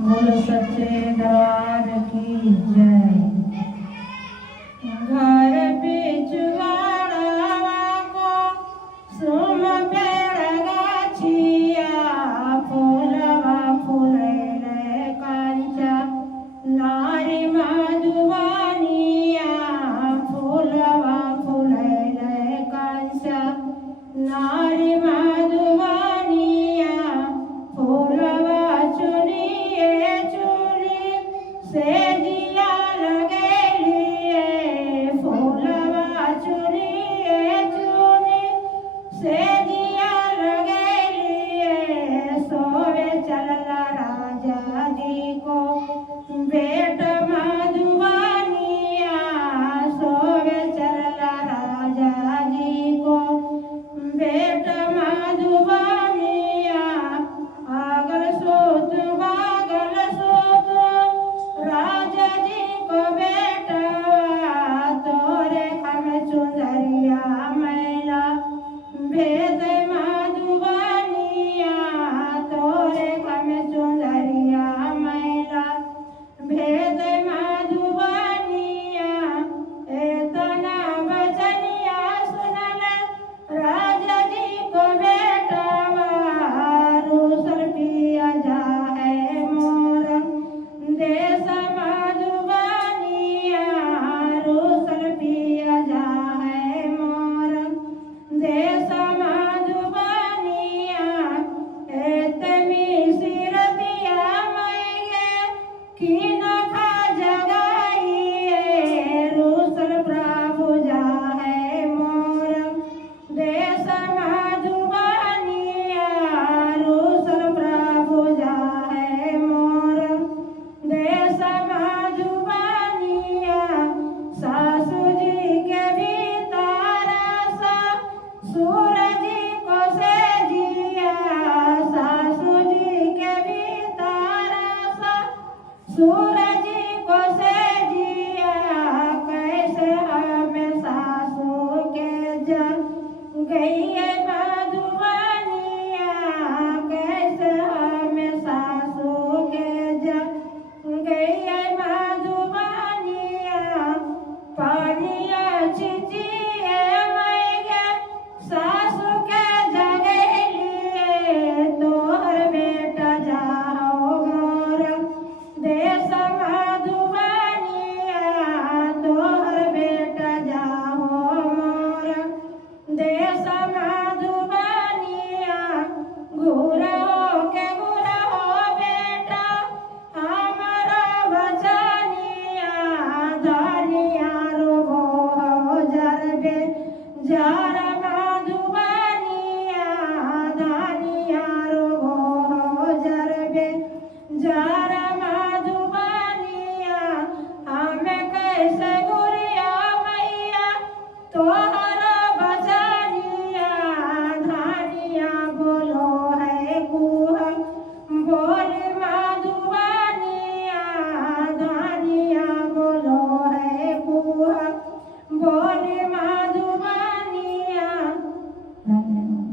बोलो सच्चे दरबार की जय। घर पिछवाड़ा को सुम पेड़ गाछिया फूलवा फूलैले कंचा नारी मधुबनिया फूलवा फूलैले कंचा नारी मधुबनिया फूलवा चुनिए चुनी से दिया लगेलिए फूलवा चुनिए चुनी से दिया लगेलिए सोवे चलला राजा जी को बेट मधुबनिया सोवे चलला राजा जी को बेट मधुबनिया आगल सोच बागल सोच राजा जी को बेटा तोरे हम चुंदरिया मैला भेद मधुबनिया तोरे हम चुंदरिया मैला भेद मधुबनिया एतना बचनिया सुनल राजा जी को बेटा रूसल पिया जाए मोर देश मधुबनिया रूसल पिया जाए मोर देश मधुबनिया एतमी सिरतिया मैये कीन खा जगाइए रूसल प्रभु जाए मोर देश मधुबनिया रूसल प्रभु जाए मोर देश मधुबनिया सासू जी के भीतर सूरज को से जिया सासू जी के भीतर सूरज